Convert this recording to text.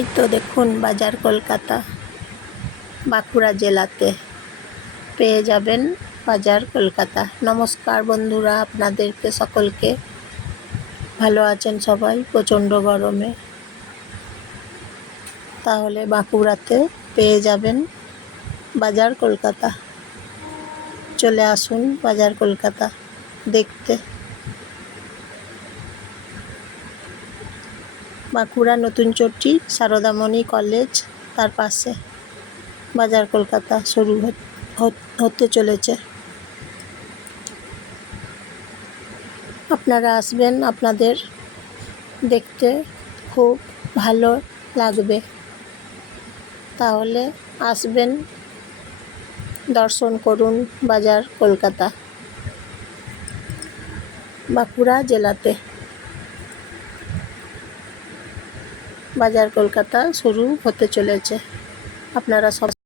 এই তো দেখুন বাজার কলকাতা, বাঁকুড়া জেলাতে। পেয়ে যাবেন বাজার কলকাতা। নমস্কার বন্ধুরা, আপনাদেরকে সকলকে। ভালো আছেন সবাই, প্রচণ্ড গরমে। তাহলে বাঁকুড়াতে পেয়ে যাবেন বাজার কলকাতা। চলে আসুন বাজার কলকাতা দেখতে। বাঁকুড়া নতুন চট্টি সারদামণি কলেজ, তার পাশে বাজার কলকাতা শুরু হত- চলেছে। আপনারা আসবেন, আপনাদের দেখতে খুব ভালো লাগবে। তাহলে আসবেন, দর্শন করুন বাজার কলকাতা, বাঁকুড়া জেলাতে। বাজার কলকাতা শুরু হতে চলেছে। আপনারা সব